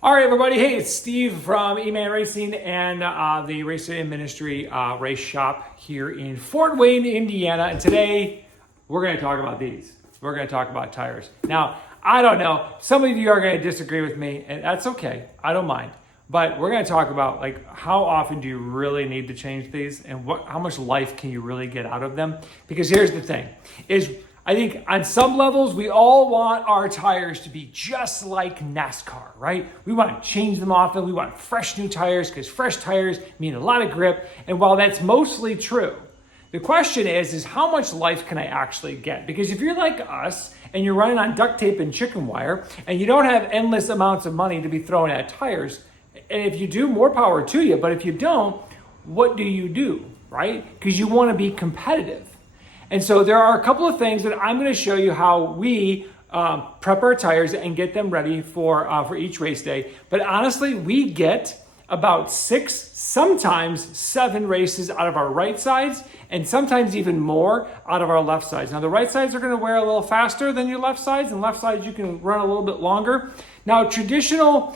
All right, everybody. Hey, it's Steve from E-Man Racing and the Racing Ministry race shop here in Fort Wayne, Indiana. And today we're going to talk about these. We're going to talk about tires. Now, I don't know. Some of you are going to disagree with me, and that's okay. I don't mind. But we're going to talk about like how often do you really need to change these, and how much life can you really get out of them? Because here's the thing: I think on some levels, we all want our tires to be just like NASCAR, right? We want to change them often. We want fresh new tires because fresh tires mean a lot of grip. And while that's mostly true, the question is how much life can I actually get? Because if you're like us and you're running on duct tape and chicken wire and you don't have endless amounts of money to be throwing at tires, and if you do, more power to you. But if you don't, what do, right? Because you want to be competitive. And so there are a couple of things that I'm going to show you how we prep our tires and get them ready for each race day. But honestly, we get about 6, sometimes 7 races out of our right sides, and sometimes even more out of our left sides. Now, the right sides are going to wear a little faster than your left sides, and left sides you can run a little bit longer. Now, traditional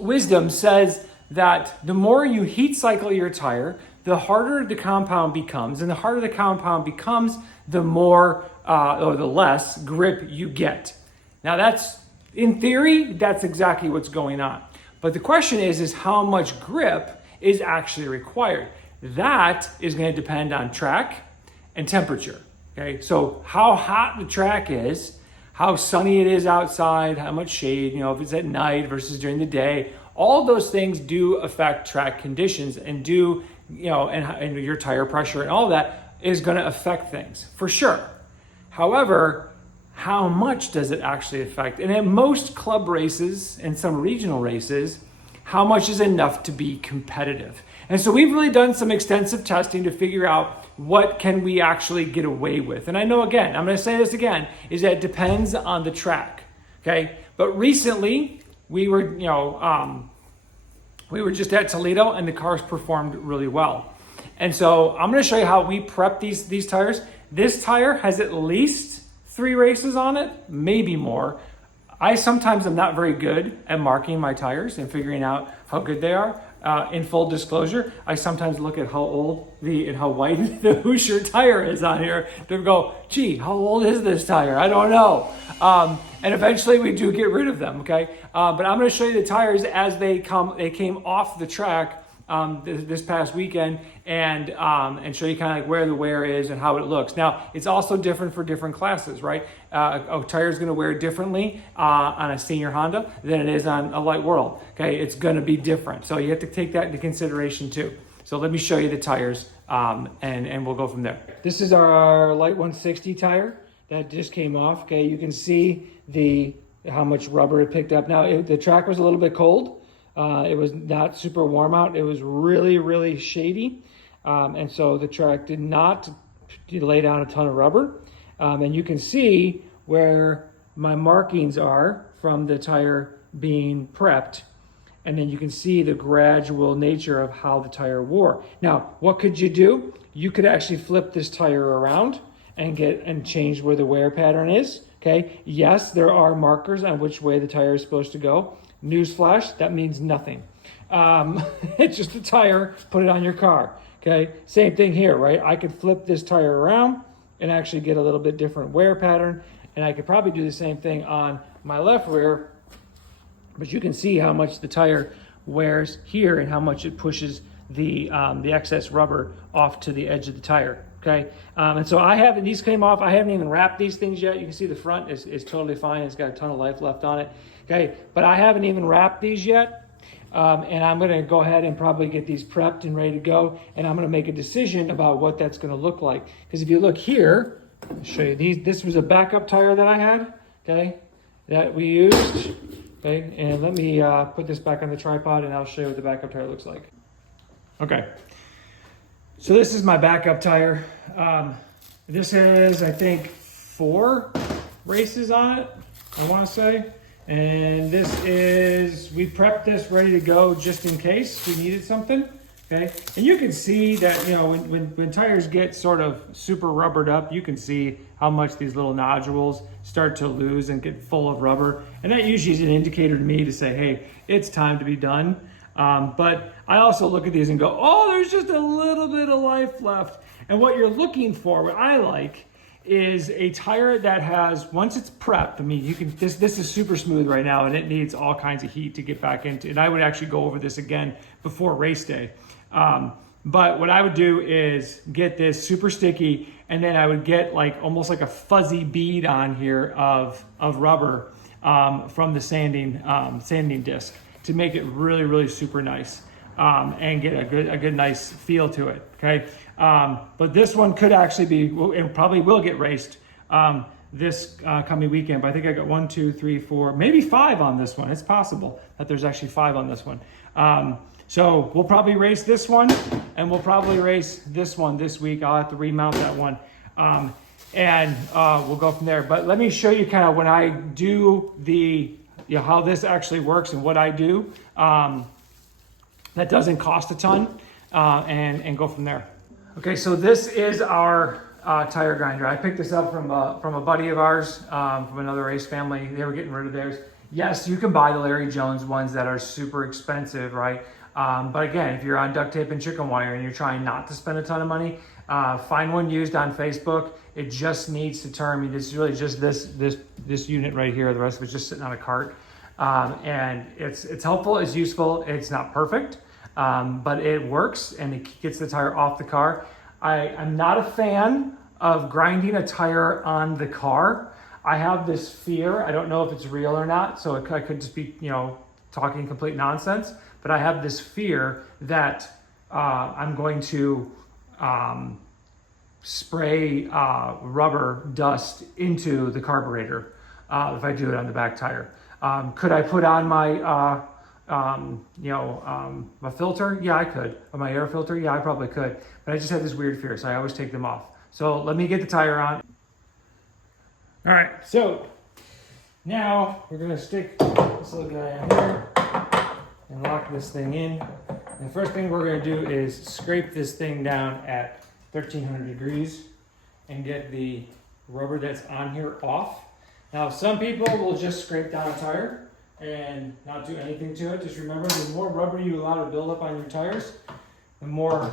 wisdom says that the more you heat cycle your tire, the harder the compound becomes, and the harder the compound becomes, the more or the less grip you get. Now that's, in theory, that's exactly what's going on. But the question is how much grip is actually required? That is going to depend on track and temperature. Okay, so how hot the track is, how sunny it is outside, how much shade, if it's at night versus during the day, all those things do affect track conditions and and your tire pressure and all that is going to affect things for sure. However, how much does it actually affect? And at most club races and some regional races, how much is enough to be competitive? And so we've really done some extensive testing to figure out what can we actually get away with. And I know, again, I'm going to say this again, is that it depends on the track. Okay. But recently we were just at Toledo and the cars performed really well. And so I'm going to show you how we prep these tires. This tire has at least 3 races on it, maybe more. I sometimes am not very good at marking my tires and figuring out how good they are. In full disclosure, I sometimes look at how old and how white the Hoosier tire is on here to go, gee, how old is this tire? I don't know. And eventually we do get rid of them, okay? But I'm going to show you the tires as they came off the track this past weekend and show you kind of like where the wear is and how it looks. Now, it's also different for different classes, right? A tire is going to wear differently on a senior Honda than it is on a light world, okay? It's going to be different. So you have to take that into consideration too. So let me show you the tires and we'll go from there. This is our light 160 tire that just came off, okay? You can see how much rubber it picked up. Now, the track was a little bit cold. It was not super warm out. It was really, really shady. And so the track did not lay down a ton of rubber. And you can see where my markings are from the tire being prepped. And then you can see the gradual nature of how the tire wore. Now, what could you do? You could actually flip this tire around and change where the wear pattern is. Okay. Yes, there are markers on which way the tire is supposed to go. Newsflash, that means nothing. It's just a tire, put it on your car, okay? Same thing here, right? I could flip this tire around and actually get a little bit different wear pattern, and I could probably do the same thing on my left rear, but you can see how much the tire wears here and how much it pushes the excess rubber off to the edge of the tire, okay? And so these came off, I haven't even wrapped these things yet. You can see the front is totally fine. It's got a ton of life left on it. Okay, but I haven't even wrapped these yet. And I'm gonna go ahead and probably get these prepped and ready to go. And I'm gonna make a decision about what that's gonna look like. Because if you look here, I'll show you these. This was a backup tire that I had, okay, that we used. Okay, and let me put this back on the tripod and I'll show you what the backup tire looks like. Okay, so this is my backup tire. This has, I think, 4 races on it, I wanna say. And we prepped this ready to go just in case we needed something, Okay, and you can see that, you know, when tires get sort of super rubbered up, you can see how much these little nodules start to lose and get full of rubber. And that usually is an indicator to me to say, hey, it's time to be done. But I also look at these and go, oh, there's just a little bit of life left. And what you're looking for, what I like, is a tire that has, once it's prepped, I mean, you can, this is super smooth right now and it needs all kinds of heat to get back into. And I would actually go over this again before race day. But what I would do is get this super sticky, and then I would get like almost like a fuzzy bead on here of rubber from the sanding disc to make it really, really super nice and get a good nice feel to it. Okay, but this one could actually be, and probably will get raced this coming weekend. But I think I got 1, 2, 3, 4, maybe 5 on this one. It's possible that there's actually 5 on this one. So we'll probably race this one, and we'll probably race this one this week. I'll have to remount that one, and we'll go from there. But let me show you kind of when I do the, you know, how this actually works and what I do. That doesn't cost a ton, and go from there. Okay, so this is our tire grinder. I picked this up from a buddy of ours, from another race family. They were getting rid of theirs. Yes, you can buy the Larry Jones ones that are super expensive, right? But again, if you're on duct tape and chicken wire and you're trying not to spend a ton of money, find one used on Facebook. It just needs to turn. I mean, it's really just this unit right here. The rest of it's just sitting on a cart. And it's helpful, it's useful. It's not perfect, but it works and it gets the tire off the car. I'm not a fan of grinding a tire on the car. I have this fear. I don't know if it's real or not, so I could just be, you know, talking complete nonsense. But I have this fear that I'm going to spray rubber dust into the carburetor if I do it on the back tire. Could I put on my my filter? Yeah, I could. Or my air filter? Yeah, I probably could. But I just have this weird fear, so I always take them off. So let me get the tire on. All right, so now we're gonna stick this little guy on here and lock this thing in. And the first thing we're gonna do is scrape this thing down at 1300 degrees and get the rubber that's on here off. Now, some people will just scrape down a tire and not do anything to it. Just remember, the more rubber you allow to build up on your tires, the more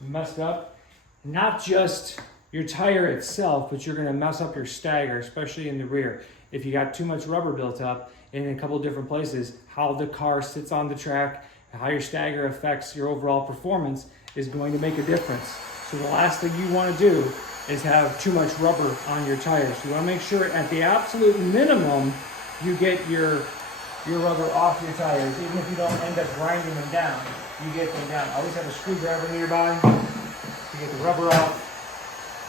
messed up. Not just your tire itself, but you're gonna mess up your stagger, especially in the rear. If you got too much rubber built up in a couple different places, how the car sits on the track, how your stagger affects your overall performance is going to make a difference. So the last thing you wanna do is have too much rubber on your tires. You wanna make sure at the absolute minimum, you get your rubber off your tires. Even if you don't end up grinding them down, you get them down. Always have a screwdriver nearby to get the rubber off.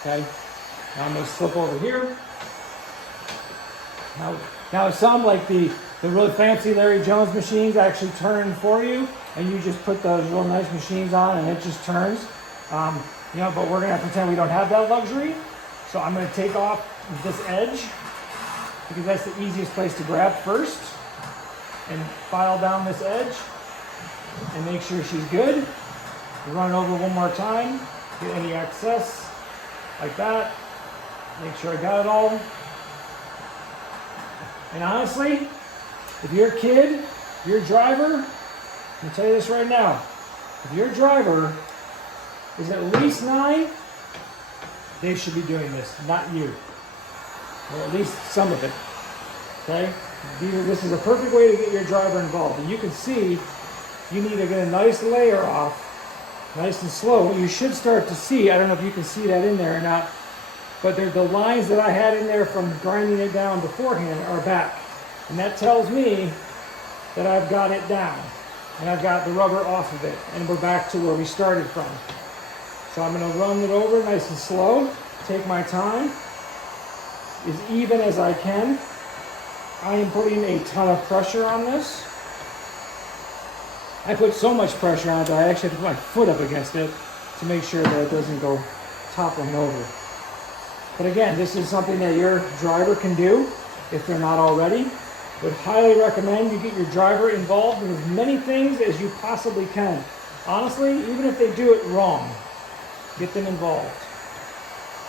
Okay, now I'm going to slip over here. Now some, like the really fancy Larry Jones machines, actually turn for you, and you just put those real nice machines on and it just turns. But we're going to pretend we don't have that luxury. So I'm going to take off this edge because that's the easiest place to grab first, and file down this edge and make sure she's good. Run it over one more time, get any excess. Like that. Make sure I got it all. And honestly, if your kid, your driver, I'll tell you this right now, if your driver is at least 9, they should be doing this, not you. Or at least some of it. Okay? This is a perfect way to get your driver involved. And you can see you need to get a nice layer off. Nice and slow. What you should start to see, I don't know if you can see that in there or not, but the lines that I had in there from grinding it down beforehand are back. And that tells me that I've got it down and I've got the rubber off of it, and we're back to where we started from. So I'm going to run it over nice and slow, take my time, as even as I can. I am putting a ton of pressure on this. I put so much pressure on it that I actually have to put my foot up against it to make sure that it doesn't go toppling over. But again, this is something that your driver can do if they're not already. Would highly recommend you get your driver involved in as many things as you possibly can. honestly, even if they do it wrong, get them involved.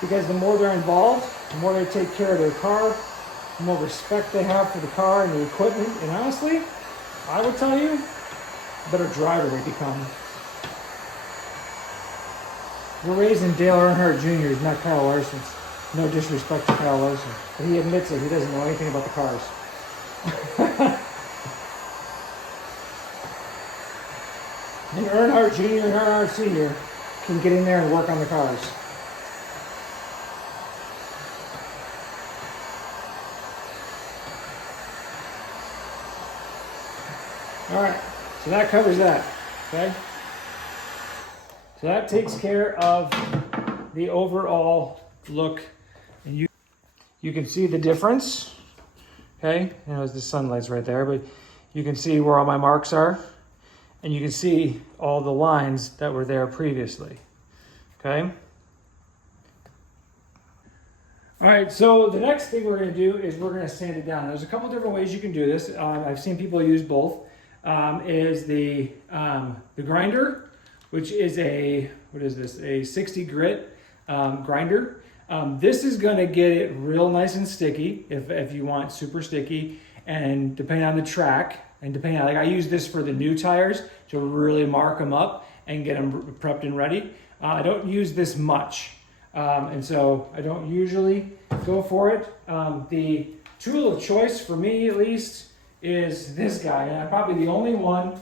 Because the more they're involved, the more they take care of their car, the more respect they have for the car and the equipment. And honestly, I would tell you, the better driver they become. We're raising Dale Earnhardt Jr., not Kyle Larson's. No disrespect to Kyle Larson, but he admits it. He doesn't know anything about the cars. And Earnhardt Jr. and Earnhardt Sr. can get in there and work on the cars. All right, so that covers that, okay? So that takes care of the overall look. And you can see the difference, okay? You know, the sunlight's right there, but you can see where all my marks are. And you can see all the lines that were there previously, okay? All right, so the next thing we're gonna do is we're gonna sand it down. There's a couple different ways you can do this. I've seen people use both. Is the grinder, which is a 60 grit grinder. This is gonna get it real nice and sticky if you want super sticky, and depending on the track, and depending on, like I use this for the new tires to really mark them up and get them prepped and ready. I don't use this much, and so I don't usually go for it. The tool of choice for me, at least, is this guy, and I'm probably the only one,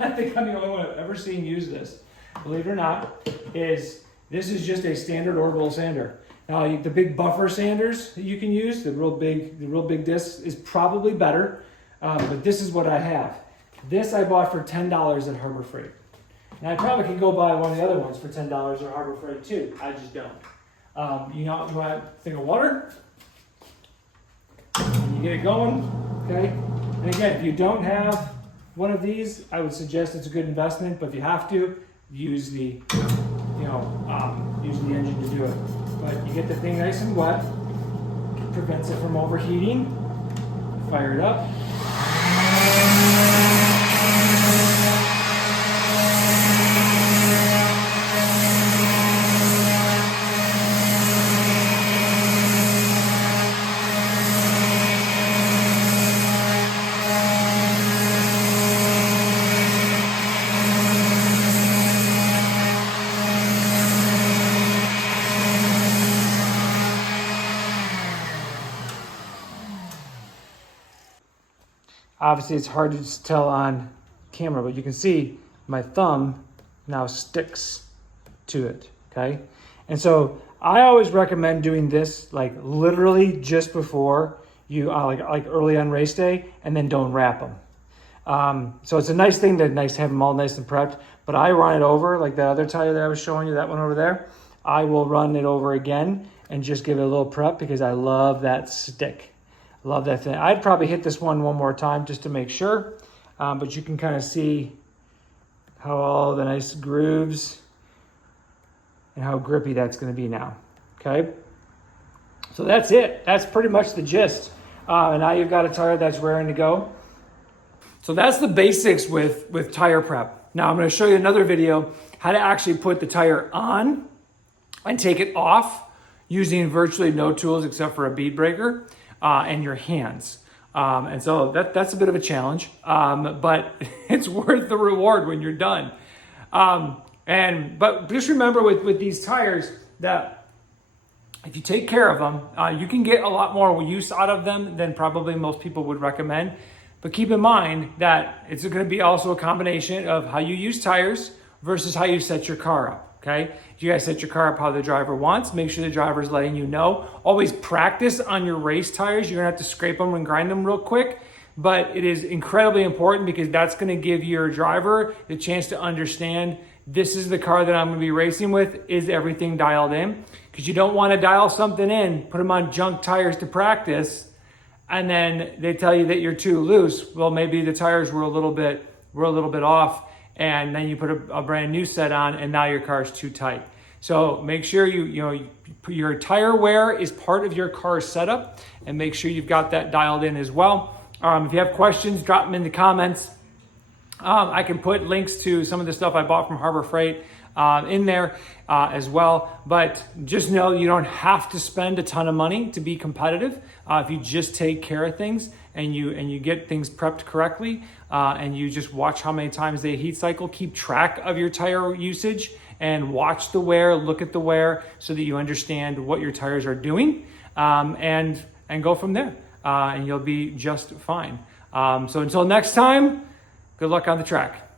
I think I'm the only one I've ever seen use this, believe it or not, this is just a standard orbital sander. Now the big buffer sanders that you can use, the real big disc, is probably better, but this is what I have. This I bought for $10 at Harbor Freight. Now I probably could go buy one of the other ones for $10 at Harbor Freight too, I just don't. You want a thing of water, and you get it going, okay? And again, if you don't have one of these, I would suggest it's a good investment, but if you have to, use the engine to do it. But you get the thing nice and wet, prevents it from overheating. Fire it up. Obviously, it's hard to tell on camera, but you can see my thumb now sticks to it, okay? And so I always recommend doing this like literally just before you, like early on race day, and then don't wrap them. So it's a nice thing to have them all nice and prepped, but I run it over, like that other tire that I was showing you, that one over there. I will run it over again and just give it a little prep because I love that stick. Love that thing. I'd probably hit this one more time just to make sure, but you can kind of see how all the nice grooves and how grippy that's going to be now, okay? So that's it. That's pretty much the gist. And now you've got a tire that's raring to go. So that's the basics with tire prep. Now I'm going to show you another video how to actually put the tire on and take it off using virtually no tools except for a bead breaker. And your hands. And so that's a bit of a challenge, but it's worth the reward when you're done. But just remember with these tires that if you take care of them, you can get a lot more use out of them than probably most people would recommend. But keep in mind that it's going to be also a combination of how you use tires versus how you set your car up. Okay, if you guys set your car up how the driver wants, make sure the driver is letting you know. Always practice on your race tires. You're gonna have to scrape them and grind them real quick, but it is incredibly important because that's gonna give your driver the chance to understand this is the car that I'm gonna be racing with. Is everything dialed in? Because you don't wanna dial something in, put them on junk tires to practice, and then they tell you that you're too loose. Well, maybe the tires were a little bit off, and then you put a brand new set on and now your car is too tight. So make sure your tire wear is part of your car setup, and make sure you've got that dialed in as well. If you have questions, drop them in the comments. I can put links to some of the stuff I bought from Harbor Freight in there as well. But just know you don't have to spend a ton of money to be competitive. If you just take care of things and you get things prepped correctly, and you just watch how many times they heat cycle, keep track of your tire usage and watch the wear, look at the wear so that you understand what your tires are doing, and go from there. And you'll be just fine. So until next time, good luck on the track.